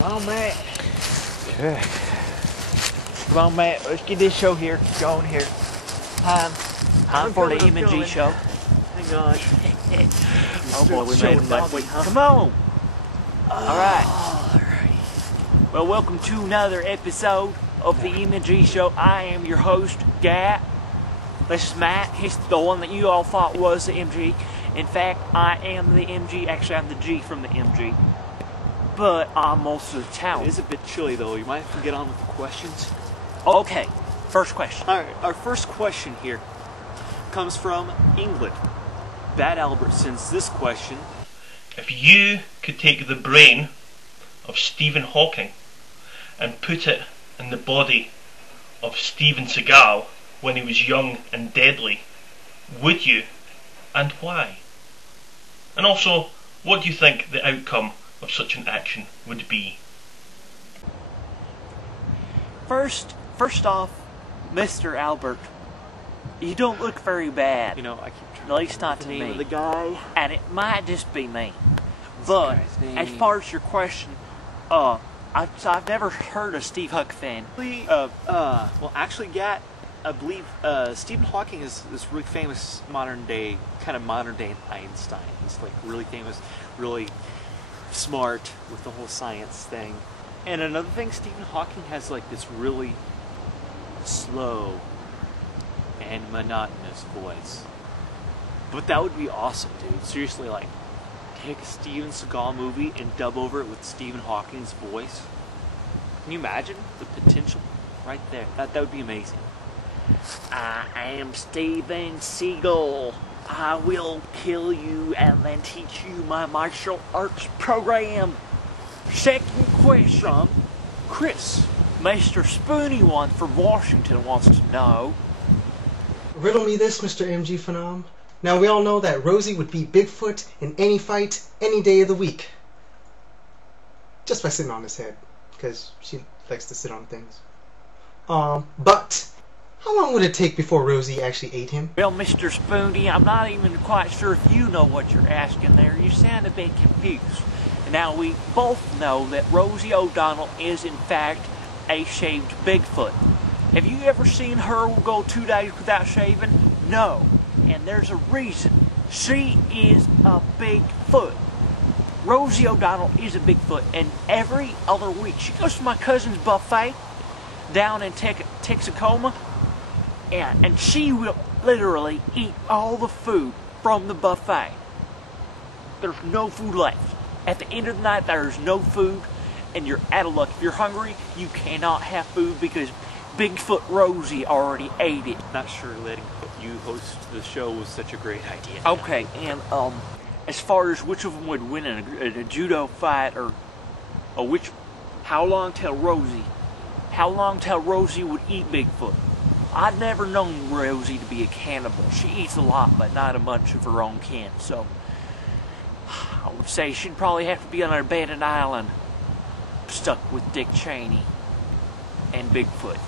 Come on, Matt. Okay. Come on, Matt. Let's get this show here going here. Time for the M&G Show. Hang on. Oh boy, we made it halfway. Come on. All right. Well, welcome to another episode of the M&G Show. I am your host, Ghat. This is Matt. He's the one that you all thought was the MG. In fact, I am the MG. Actually, I'm the G from the MG. But I'm also the talent. It is a bit chilly though. You might have to get on with the questions. Okay, first question. Alright, our first question here comes from England. Bad Albert sends this question. If you could take the brain of Stephen Hawking and put it in the body of Steven Seagal when he was young and deadly, would you, and why? And also, what do you think the outcome of such an action would be? First off, Mr. Albert, you don't look very bad. You know, I keep trying at least not to the name me. of the guy. And it might just be me. But as far as your question, I've never heard of Steve Huck fan. Well, actually, Ghat, I believe Stephen Hawking is this really famous modern day Einstein. He's like really famous, really smart with the whole science thing. And another thing, Stephen Hawking has like this really slow and monotonous voice. But that would be awesome, dude. Seriously, like, take a Steven Seagal movie and dub over it with Stephen Hawking's voice. Can you imagine the potential right there? That would be amazing. I am Steven Seagal. I will kill you and then teach you my martial arts program. Second question. From Chris. Mr. Spoony One from Washington wants to know. Riddle me this, Mr. MG Phenom. Now, we all know that Rosie would beat Bigfoot in any fight, any day of the week. Just by sitting on his head, because she likes to sit on things. But how long would it take before Rosie actually ate him? Well, Mr. Spoony, I'm not even quite sure if you know what you're asking there. You sound a bit confused. Now, we both know that Rosie O'Donnell is, in fact, a shaved Bigfoot. Have you ever seen her go 2 days without shaving? No. And there's a reason. She is a Bigfoot. Rosie O'Donnell is a Bigfoot, and every other week she goes to my cousin's buffet down in Texarkana, and she will literally eat all the food from the buffet. There's no food left. At the end of the night, there's no food, and you're out of luck. If you're hungry, you cannot have food because Bigfoot Rosie already ate it. Not sure letting you host the show was such a great idea. Okay, and as far as which of them would win in a judo fight, or how long till Rosie would eat Bigfoot? I've never known Rosie to be a cannibal. She eats a lot, but not a bunch of her own kin. So I would say she'd probably have to be on an abandoned island, stuck with Dick Cheney and Bigfoot,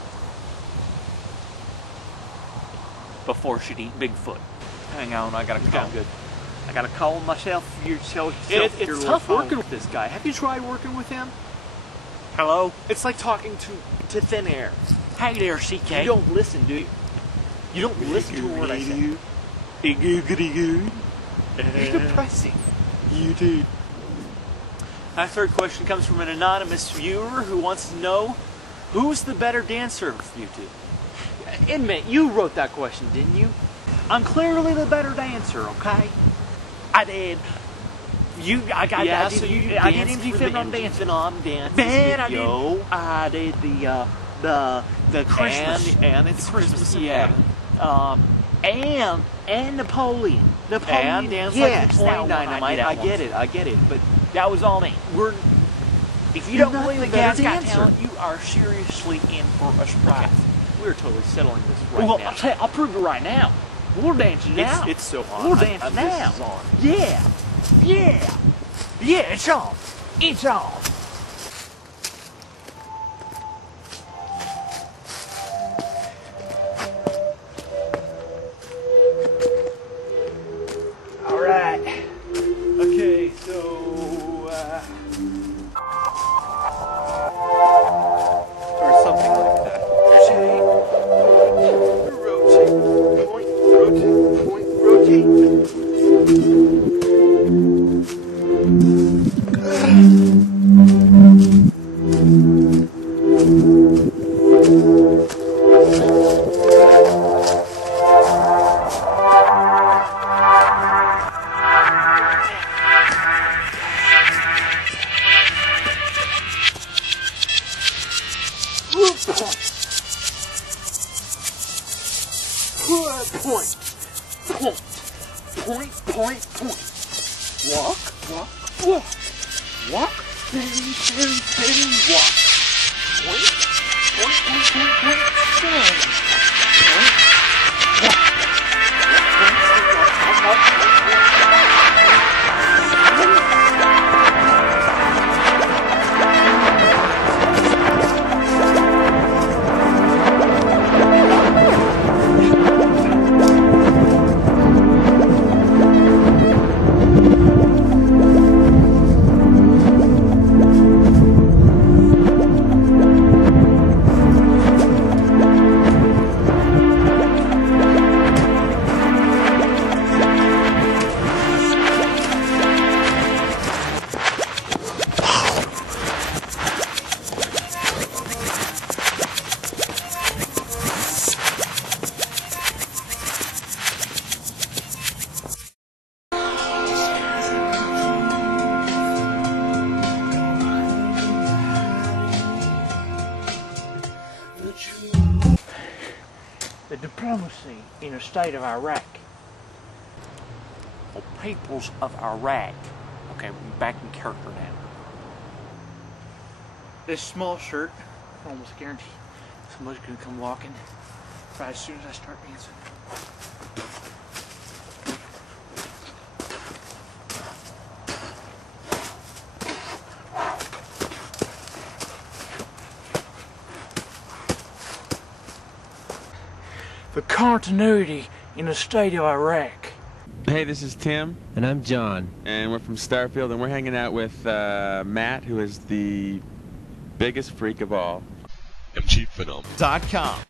before she'd eat Bigfoot. Hang on, I gotta call. Good. I gotta call myself. It's tough working with this guy. Have you tried working with him? Hello? It's like talking to thin air. Hey there, CK. You don't listen, do you? You don't listen to a word I say. It's depressing. You do. Our third question comes from an anonymous viewer who wants to know, who's the better dancer of you two? Admit, you wrote that question, didn't you? I'm clearly the better dancer, okay? I did. I did MG Phenom dance. Man, I did the Christmas. And it's Christmas. Yeah. And Napoleon. Napoleon danced like Napoleon Dynamite. I get it. But that was all me. If you don't believe the Ghat's Got Talent, you are seriously in for a surprise. Okay. We're totally settling this right now. I'll prove it right now. We're dancing now. It's so on. We're dancing now. This is on. Yeah, it's on. It's on. All right. Okay, so point. Point. Point, point, point. Walk, walk, walk. Walk, steady, steady, steady, walk. Point, point, point, point, point, steady. Point, walk. The diplomacy in the state of Iraq. Oh, peoples of Iraq. Okay, back in character now. This small shirt, I almost guarantee somebody's gonna come walking right as soon as I start dancing. The continuity in the state of Iraq. Hey, this is Tim. And I'm John. And we're from Starfield, and we're hanging out with Matt, who is the biggest freak of all. MGPhenom.com